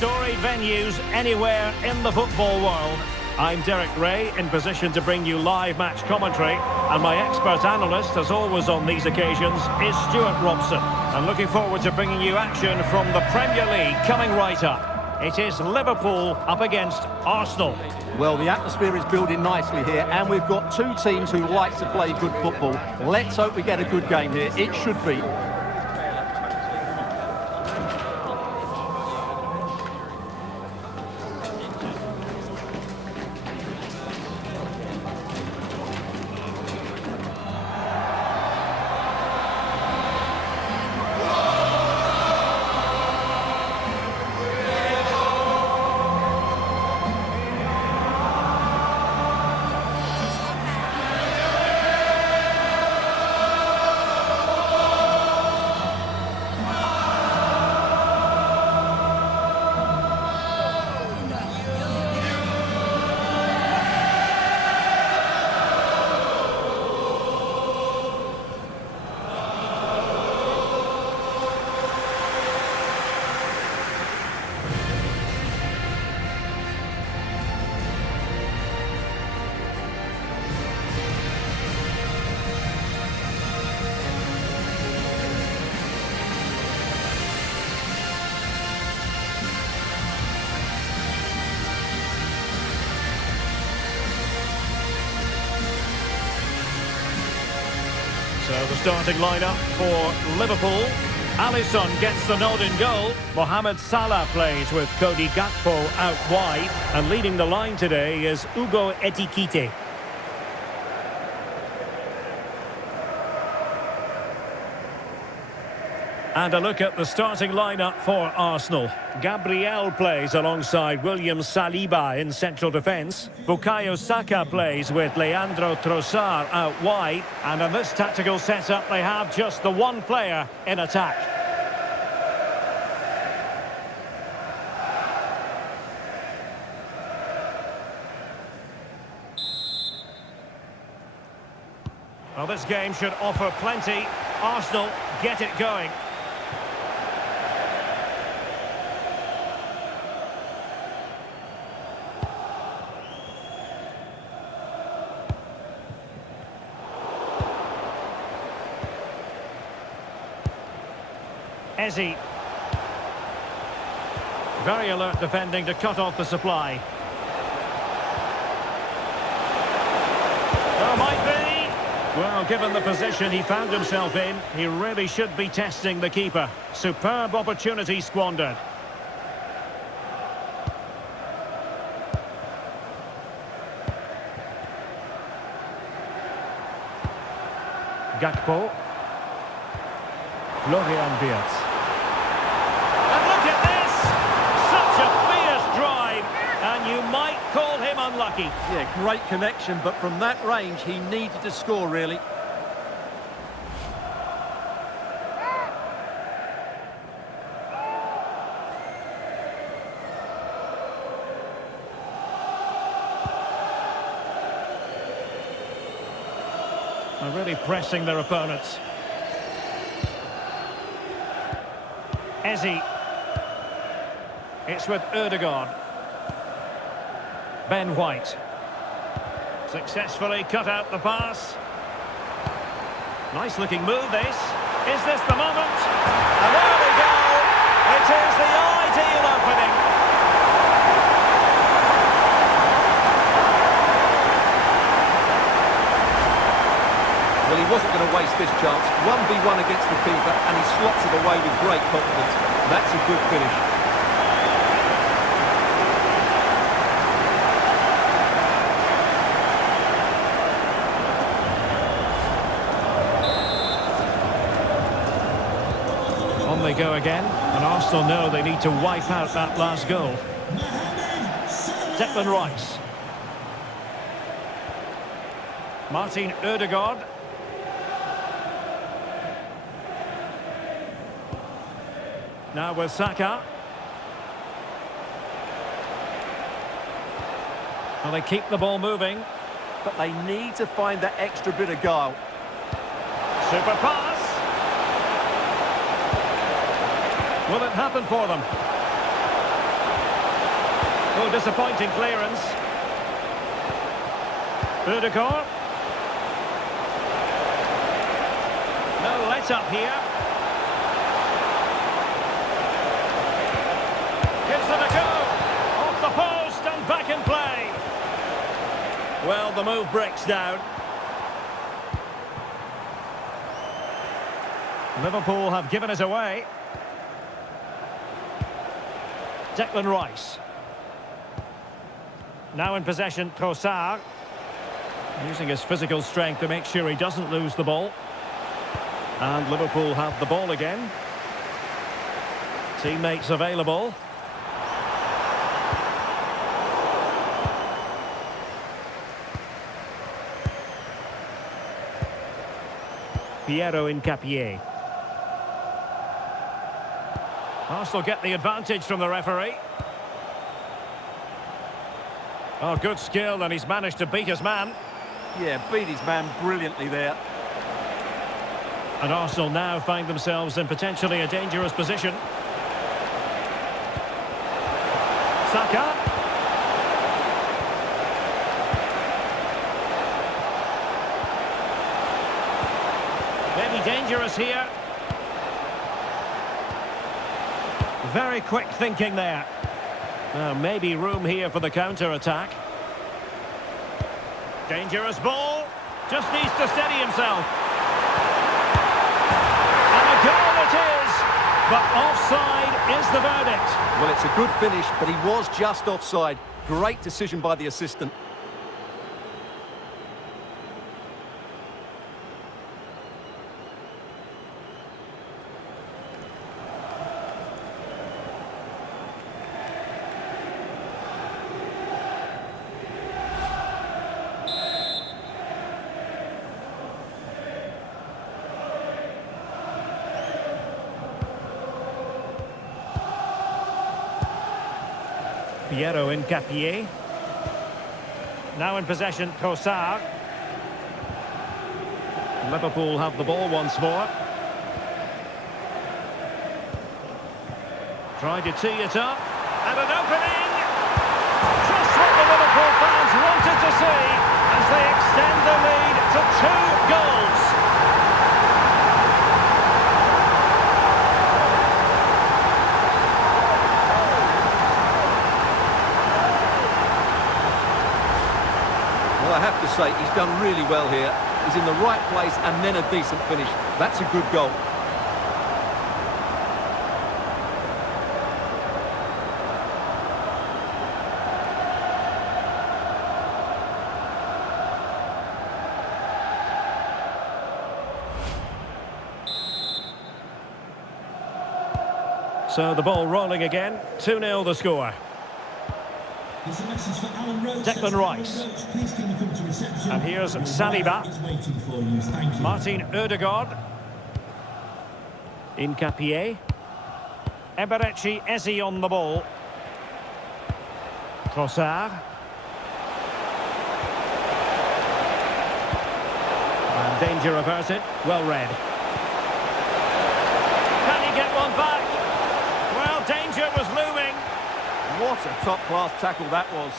storied venues anywhere in the football world. I'm Derek Ray, in position to bring you live match commentary, and my expert analyst, as always on these occasions, is Stuart Robson. I'm looking forward to bringing you action from the Premier League coming right up. It is Liverpool up against Arsenal. Well, the atmosphere is building nicely here, and we've got two teams who like to play good football. Let's hope we get a good game here. It should be. So the starting lineup for Liverpool. Alisson gets the nod in goal. Mohamed Salah plays with Cody Gakpo out wide. And leading the line today is Ekitike. And a look at the starting lineup for Arsenal. Gabriel plays alongside William Saliba in central defence. Bukayo Saka plays with Leandro Trossard out wide. And in this tactical setup, they have just the one player in attack. Well, this game should offer plenty. Arsenal get it going. Eze. Very alert defending to cut off the supply. There might be. Well, given the position he found himself in, he really should be testing the keeper. Superb opportunity squandered. Gakpo. Florian Wirtz. And look at this! Such a fierce drive, and you might call him unlucky. Yeah, great connection, but from that range, he needed to score, really. They're really pressing their opponents. Eze. It's with Ødegaard. Ben White. Successfully cut out the pass. Nice looking move this. Is this the moment? And there we go. It is the ideal opening. Well, he wasn't going to waste this chance. 1v1 against the keeper, and he slots it away with great confidence. That's a good finish. On they go again, and Arsenal know they need to wipe out that last goal. Declan Rice. Martin Ødegaard. Now with Saka. Well, they keep the ball moving. But they need to find that extra bit of guile. Super pass. Will it happen for them? Oh, disappointing clearance. Ødegaard. No let-up here. Gives it a go. Off the post and back in play. Well, the move breaks down. Liverpool have given it away. Declan Rice. Now in possession, Trossard. Using his physical strength to make sure he doesn't lose the ball. And Liverpool have the ball again. Teammates available. Ekitike. Arsenal get the advantage from the referee. Oh, good skill, and he's managed to beat his man. Yeah, beat his man brilliantly there. And Arsenal now find themselves in potentially a dangerous position. Saka. Maybe dangerous here. Very quick thinking there. Maybe room here for the counter-attack. Dangerous ball. Just needs to steady himself. And a goal it is. But offside is the verdict. Well, it's a good finish, but he was just offside. Great decision by the assistant. Ekitike. Now in possession, Trossard. Liverpool have the ball once more. Tried to tee it up. And an opening! Just what the Liverpool fans wanted to see as they extend the lead to 2 goals. Well, I have to say, he's done really well here. He's in the right place and then a decent finish. That's a good goal. So the ball rolling again. 2-0 the score. Declan Rice. And here's Saliba. Martin Ødegaard. Ekitike. Eberechi Eze on the ball. Trossard. And danger averted. Well read. Can he get one back? Well, danger was looming. What a top-class tackle that was.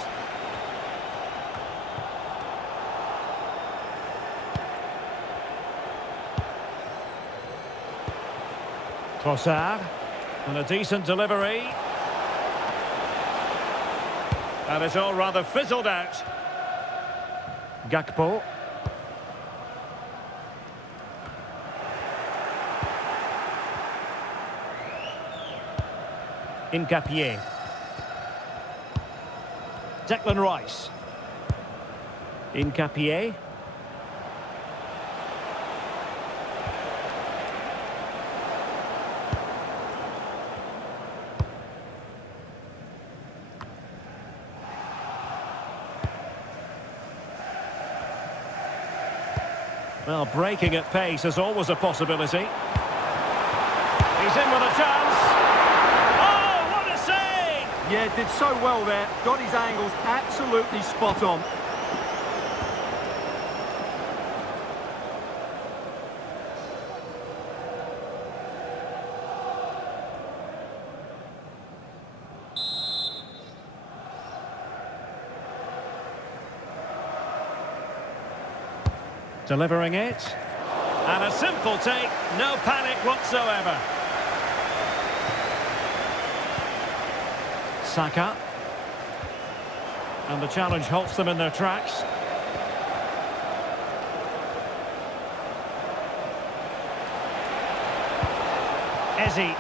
Trossard. And a decent delivery. And it's all rather fizzled out. Gakpo. Ekitike. Declan Rice. Ekitike. Well, breaking at pace is always a possibility. He's in with a chance. Oh, what a save! Yeah, did so well there. Got his angles absolutely spot on. Delivering it. And a simple take, no panic whatsoever. Saka. And the challenge halts them in their tracks. Eze.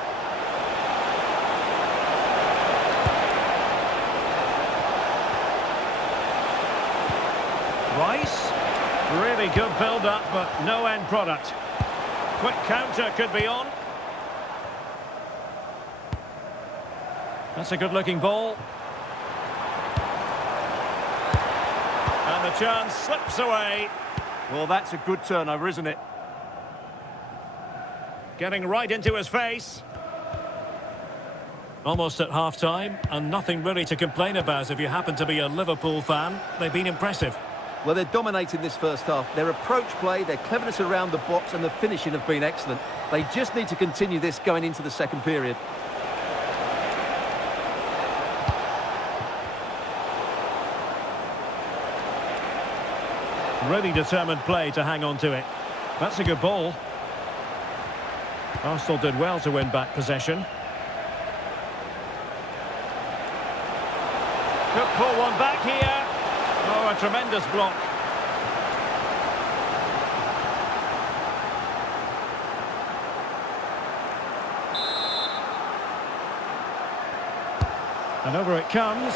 Rice. Really good build-up, but no end product. Quick counter could be on. That's a good-looking ball. And the chance slips away. Well, that's a good turnover, isn't it? Getting right into his face. Almost at half-time, and nothing really to complain about if you happen to be a Liverpool fan. They've been impressive. Well, they're dominating this first half. Their approach play, their cleverness around the box and the finishing have been excellent. They just need to continue this going into the second period. Really determined play to hang on to it. That's a good ball. Arsenal did well to win back possession. Could pull one back here. Oh, a tremendous block. And over it comes.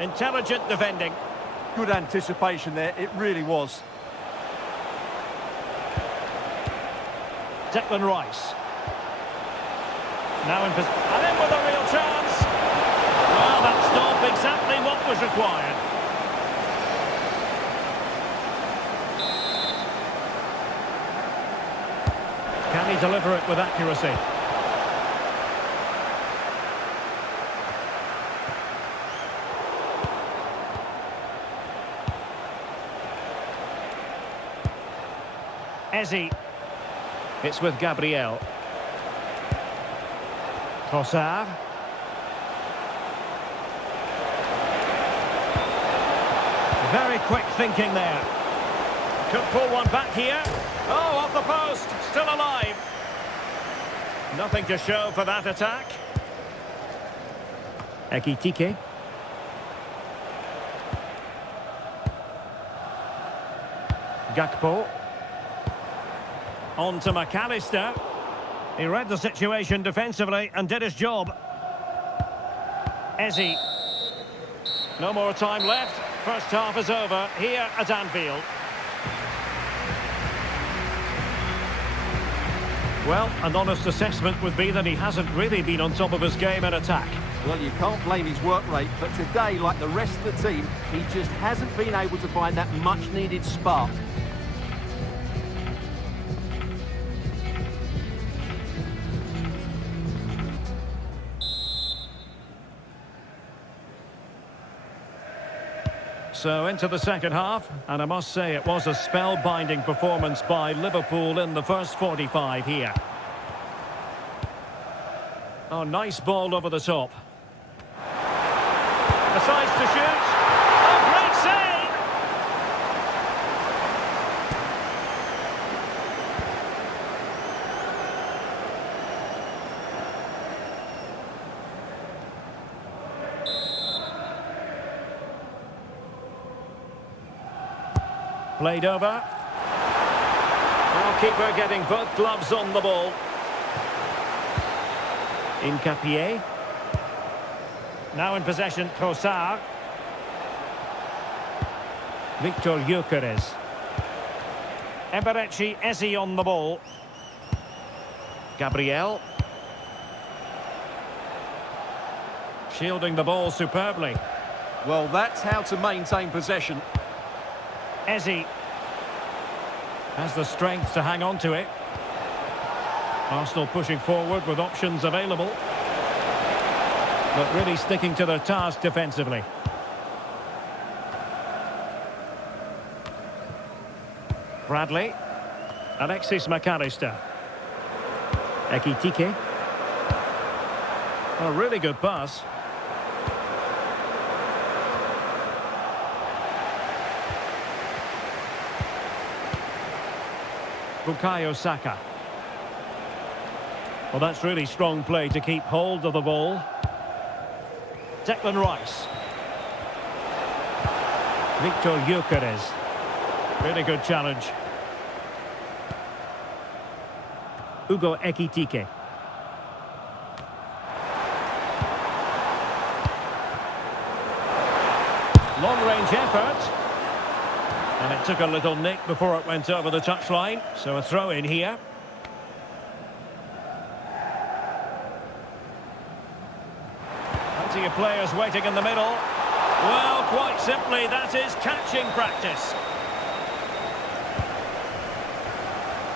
Intelligent defending. Good anticipation there, it really was. Declan Rice. Now in position. And in with a real chance. Well, that stopped exactly what was required. Can he deliver it with accuracy? Eze. It's with Gabriel. Trossard. Very quick thinking there. Could pull one back here. Oh, off the post. Still alive. Nothing to show for that attack. Ekitike. Gakpo. On to McAllister. He read the situation defensively and did his job. Eze. No more time left. First half is over here at Anfield. Well, an honest assessment would be that he hasn't really been on top of his game in attack. Well, you can't blame his work rate, but today, like the rest of the team, he just hasn't been able to find that much-needed spark. So into the second half, and I must say it was a spellbinding performance by Liverpool in the first 45 here. Oh, nice ball over the top. Decides to shoot. Oh, great save! Played over. Goalkeeper getting both gloves on the ball. Ekitike. Now in possession, Trossard. Victor Gyokeres. Eberechi Eze on the ball. Gabriel. Shielding the ball superbly. Well, that's how to maintain possession. Eze has the strength to hang on to it. Arsenal pushing forward with options available, but really sticking to their task defensively. Bradley. Alexis McAllister. Ekitike. A really good pass. Bukayo Saka. Well, that's really strong play to keep hold of the ball. Declan Rice. Victor Gyokeres. Really good challenge. Ekitike. Long-range effort. And it took a little nick before it went over the touchline. So a throw in here. Plenty of players waiting in the middle. Well, quite simply, that is catching practice.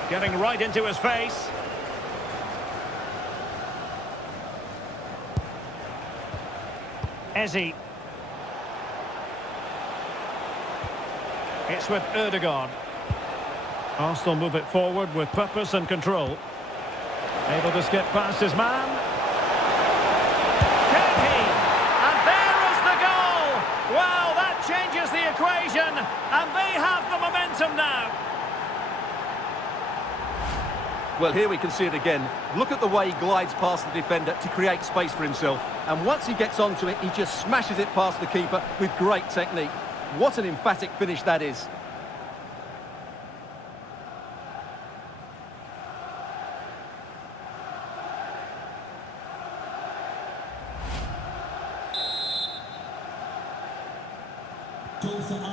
Getting right into his face. Eze. It's with Ødegaard. Arsenal move it forward with purpose and control. Able to skip past his man. Can he? And there is the goal! Well, that changes the equation, and they have the momentum now. Well, here we can see it again. Look at the way he glides past the defender to create space for himself. And once he gets onto it, he just smashes it past the keeper with great technique. What an emphatic finish that is.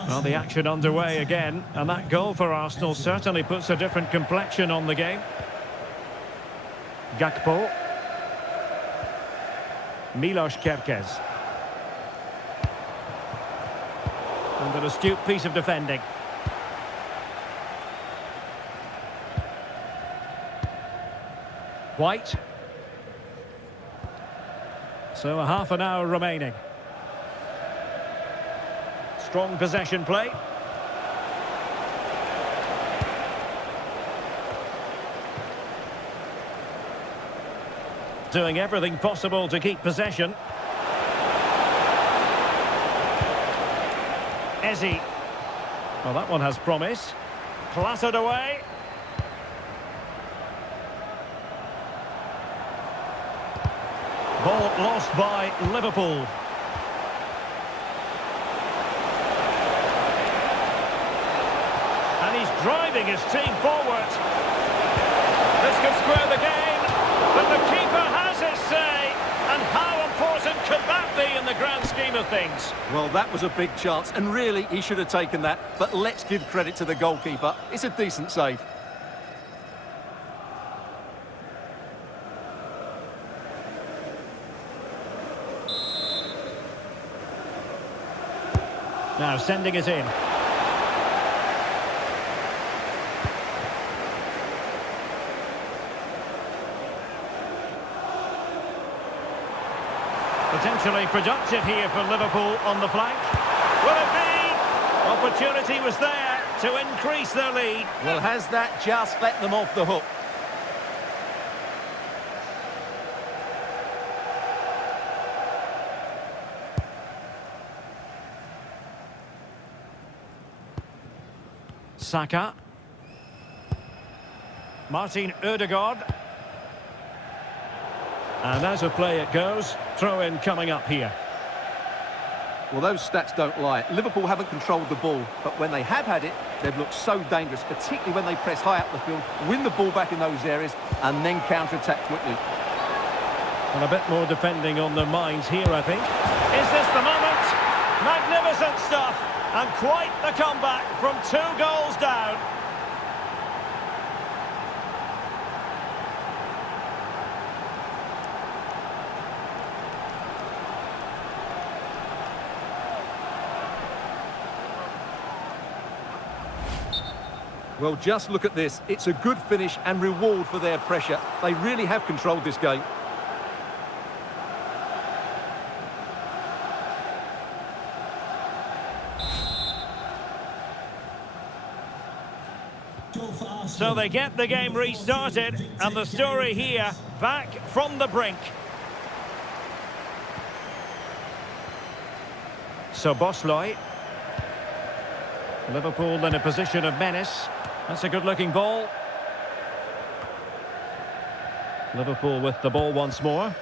Well, the action underway again, and that goal for Arsenal certainly puts a different complexion on the game. Gakpo. Milos Kerkez. And an astute piece of defending. White. So a half an hour remaining. Strong possession play. Doing everything possible to keep possession. Eze. Well, that one has promise. Clattered away. Ball lost by Liverpool. And he's driving his team forward. This could square the game, but the keeper has his say. And how important could that be in the grand scheme of things? Well, that was a big chance, and really, he should have taken that. But let's give credit to the goalkeeper. It's a decent save. Now sending it in. Potentially productive here for Liverpool on the flank. Will it be? Opportunity was there to increase their lead. Well, has that just let them off the hook? Saka. Martin Ødegaard. And as a play it goes, throw in coming up here. Well, those stats don't lie. Liverpool haven't controlled the ball, but when they have had it, they've looked so dangerous, particularly when they press high up the field, win the ball back in those areas, and then counter-attack quickly. And a bit more depending on their minds here, I think. Is this the moment? Magnificent stuff, and quite the comeback from 2 goals down. Well, just look at this. It's a good finish and reward for their pressure. They really have controlled this game. So they get the game restarted, and the story here, back from the brink. So Bosloy. Liverpool in a position of menace. That's a good-looking ball. Liverpool with the ball once more.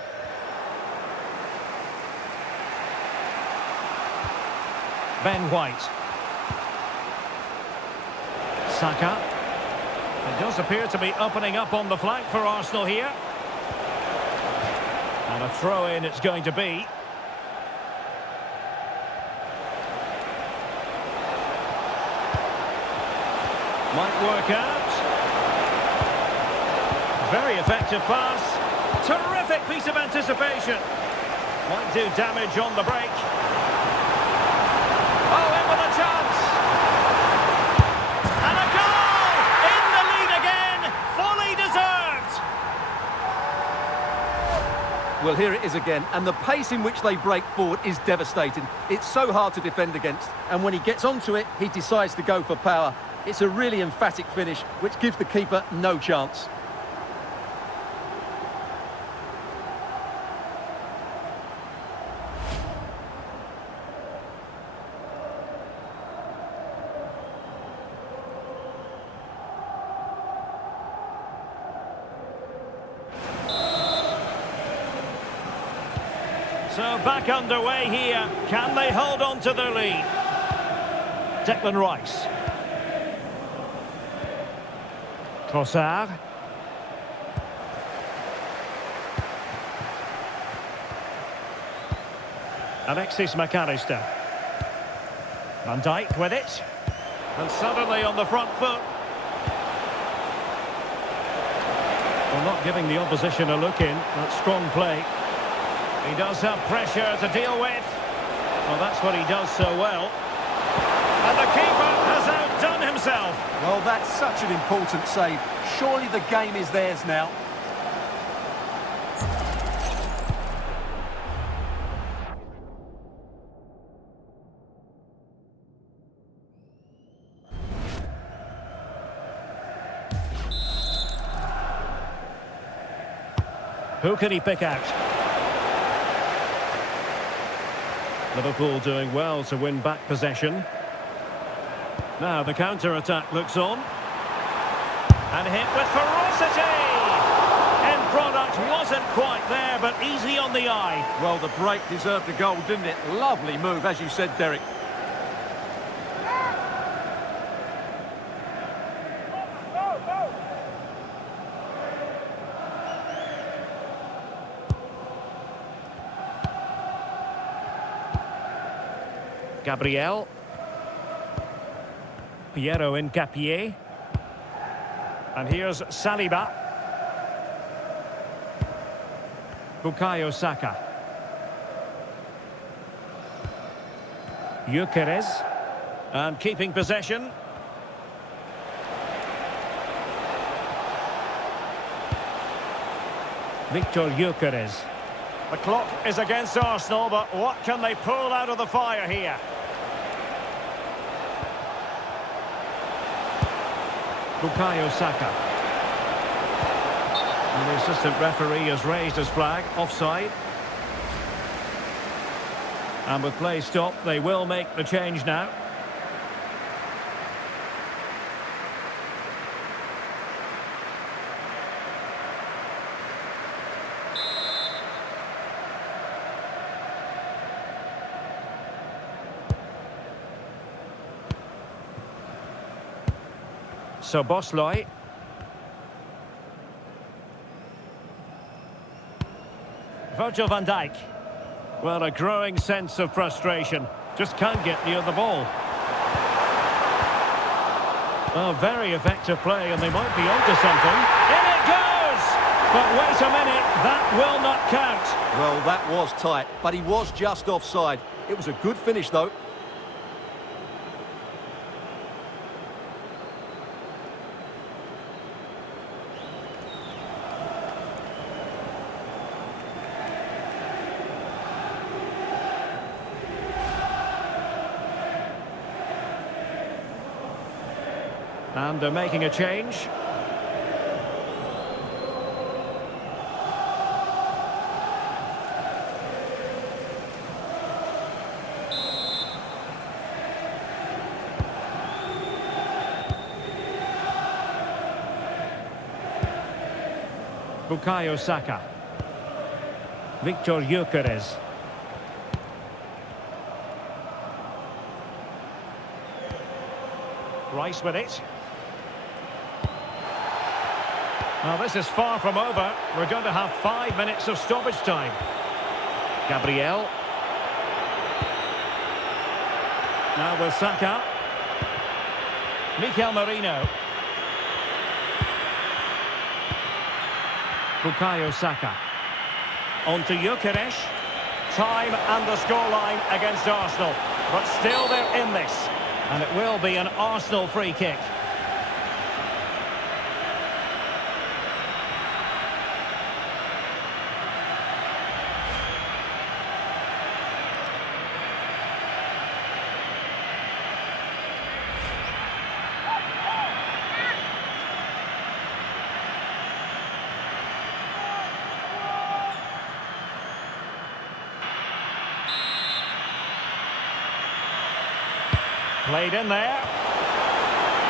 Ben White. Saka. It does appear to be opening up on the flank for Arsenal here. And a throw-in it's going to be. Might work out. Very effective pass. Terrific piece of anticipation. Might do damage on the break. Oh, in with a chance. And a goal! In the lead again. Fully deserved. Well, here it is again, and the pace in which they break forward is devastating. It's so hard to defend against, and when he gets onto it, he decides to go for power. It's a really emphatic finish, which gives the keeper no chance. So back underway here. Can they hold on to their lead? Declan Rice. Trossard. Alexis McAllister. Van Dijk with it. And suddenly on the front foot. Well, not giving the opposition a look in. That's strong play. He does have pressure to deal with. Well, that's what he does so well. And the keeper has outdone himself. Well, that's such an important save. Surely the game is theirs now. Who can he pick out? Liverpool doing well to win back possession. Now the counter-attack looks on. And hit with ferocity! End product wasn't quite there, but easy on the eye. Well, the break deserved a goal, didn't it? Lovely move, as you said, Derek. Gabriel. Piero Incapié. And here's Saliba. Bukayo Saka. Gyokeres. And keeping possession. Victor Gyokeres. The clock is against Arsenal, but what can they pull out of the fire here? Bukayo Saka. And the assistant referee has raised his flag, offside. And with play stopped, they will make the change now. So Bosloy. Virgil van Dijk. Well, a growing sense of frustration. Just can't get near the ball. Oh, very effective play, and they might be onto something. In it goes! But wait a minute, that will not count. Well, that was tight, but he was just offside. It was a good finish, though. And they're making a change. Bukayo Saka. Victor Gyokeres. Rice with it. Well, this is far from over. We're going to have 5 minutes of stoppage time. Gabriel. Now with Saka. Mikel Merino. Bukayo Saka. On to Gyokeres. Time and the scoreline against Arsenal. But still they're in this. And it will be an Arsenal free kick. Played in there.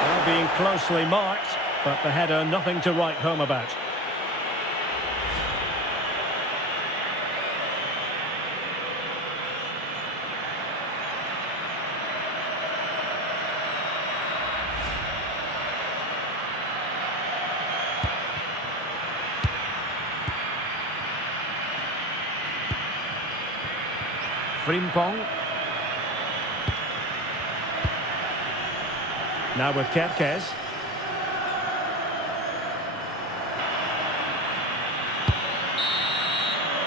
Well, being closely marked, but the header nothing to write home about. Frimpong. Now with Gyokeres.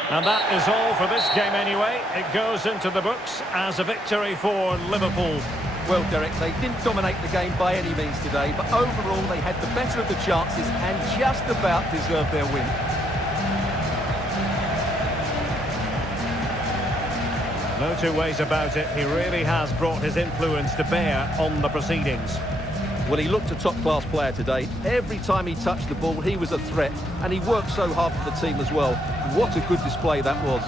And that is all for this game anyway. It goes into the books as a victory for Liverpool. Well, Derek, they didn't dominate the game by any means today, but overall they had the better of the chances and just about deserved their win. No two ways about it. He really has brought his influence to bear on the proceedings. Well, he looked a top-class player today. Every time he touched the ball, he was a threat, and he worked so hard for the team as well. What a good display that was.